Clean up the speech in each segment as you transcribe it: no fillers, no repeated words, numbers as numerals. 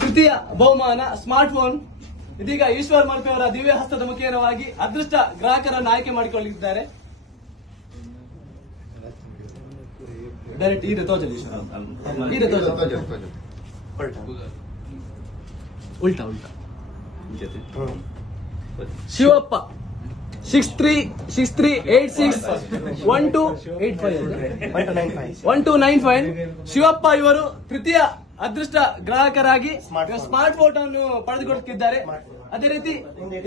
ತೃತೀಯ ಬಹುಮಾನ smart phone. ಇದೀಗ ಈಶ್ವರ್ ಮಲ್ಪೆ ಅವರ ದಿವ್ಯ ಹಸ್ತದ ಮುಖೇನವಾಗಿ ಅದೃಷ್ಟ ಗ್ರಾಹಕರನ್ನು ಆಯ್ಕೆ ಮಾಡಿಕೊಳ್ಳಿದ್ದಾರೆ. ಡೈರೆಕ್ಟ್ ಇದೆ ತೋಜಲಿ ಉಲ್ಟಾ ಶಿವಪ್ಪ 63861285 ಶಿವಪ್ಪ ಇವರು ತೃತೀಯ ಅದೃಷ್ಟ ಗ್ರಾಹಕರಾಗಿ ಸ್ಮಾರ್ಟ್ ಫೋನ್ ಅನ್ನು ಪಡೆದುಕೊಳ್ಳುತ್ತಿದ್ದಾರೆ. ಅದೇ ರೀತಿ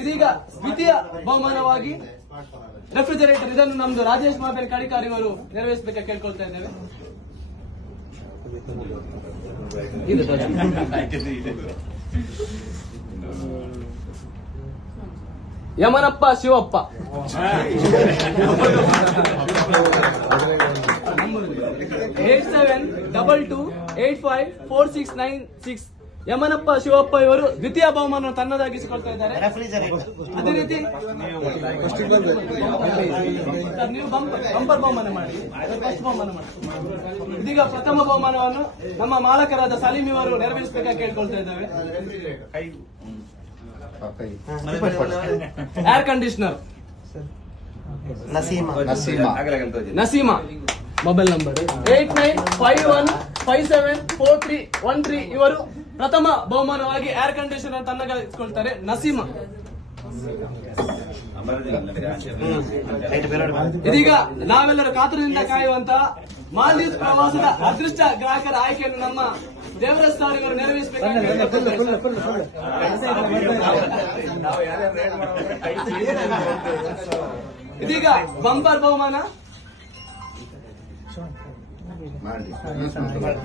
ಇದೀಗ ದ್ವಿತೀಯ ಬಹುಮಾನವಾಗಿ ರೆಫ್ರಿಜರೇಟರ್, ಇದನ್ನು ನಮ್ದು ರಾಜೇಶ್ ಮಾಬೇಲ್ ಕಡಿಕಾರಿ ಅವರು ನೆರವೇರಿಸಬೇಕಾಗಿ ಕೇಳ್ಕೊಳ್ತಾ ಇದ್ದೇವೆ. ಯಮನಪ್ಪ ಶಿವಪ್ಪ 8722854696 ಯಮನಪ್ಪ ಶಿವಪ್ಪ ಇವರು ದ್ವಿತೀಯ ಬಹುಮಾನವನ್ನು ತನ್ನದಾಗಿಸಿಕೊಳ್ತಾ ಇದ್ದಾರೆ. ಅದೇ ರೀತಿ ನೀವು ಬಂಪರ್ ಬಹುಮಾನ ಮಾಡಿ, ಫಸ್ಟ್ ಬಹುಮಾನ ಮಾಡಿ. ಇದೀಗ ಪ್ರಥಮ ಬಹುಮಾನವನ್ನು ನಮ್ಮ ಮಾಲಕರಾದ ಸಲೀಂ ಇವರು ನೆರವೇರಿಸಬೇಕಾಗಿ ಕೇಳ್ಕೊಳ್ತಾ ಇದ್ದೇವೆ. Air conditioner Naseema, mobile number 8951574313 ಇವರು ಪ್ರಥಮ ಬಹುಮಾನವಾಗಿ ಏರ್ ಕಂಡೀಷನರ್ ತನ್ನಗಾಗಿಸಿಕೊಳ್ತಾರೆ. ನಸೀಮಾ ಇದೀಗ ನಾವೆಲ್ಲರೂ ಕಾತುರದಿಂದ ಕಾಯುವಂತಹ ಮಾಲ್ದೀವ್ಸ್ ಪ್ರವಾಸದ ಅದೃಷ್ಟ ಗ್ರಾಹಕರ ಆಯ್ಕೆಯನ್ನು ನಮ್ಮ ದೇವರಸ್ ಅವರು ನೆರವೇರಿಸಬೇಕಾಗಿ ಇದೀಗ ಬಂಪರ್ ಬಹುಮಾನ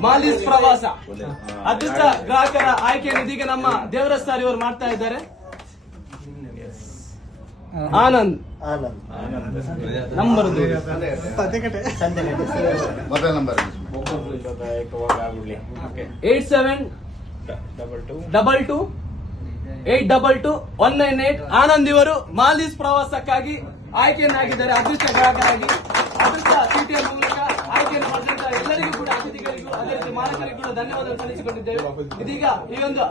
ಮಾಲ್ದೀವ್ಸ್ ಪ್ರವಾಸ ಅದೃಷ್ಟ ಗ್ರಾಹಕರ ಆಯ್ಕೆಯನ್ನು ಇದೀಗ ನಮ್ಮ ದೇವರಸ್ ಅವರು ಮಾಡ್ತಾ ಇದ್ದಾರೆ. Anand number mobile number 872228221998 Anand ಇವರು ಮಾಲ್ದೀವ್ಸ್ ಪ್ರವಾಸಕ್ಕಾಗಿ ಆಯ್ಕೆಯನ್ನಾಗಿದ್ದಾರೆ ಅದೃಷ್ಟ ಗ್ರಾಹಕರಾಗಿ. ಅದೃಷ್ಟ ಚೀಟಿಯ ಮೂಲಕ ಆಯ್ಕೆಯನ್ನು ಮಾಡಿದಂತಹ ಎಲ್ಲರಿಗೂ ಕೂಡ, ಅತಿಥಿಗಳಿಗೂ ಅದೇ ರೀತಿ ಮಾಲಕರಿಗೂ ಕೂಡ ಧನ್ಯವಾದ ಸಲ್ಲಿಸಿಕೊಂಡಿದ್ದೇವೆ. ಇದೀಗ ಈ ಒಂದು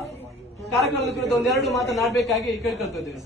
ಕಾರ್ಯಕ್ರಮದ ಕುರಿತು ಒಂದೆರಡು ಮಾತನಾಡಬೇಕಾಗಿ ಕೇಳ್ಕೊಳ್ತಿದ್ದೇವೆ.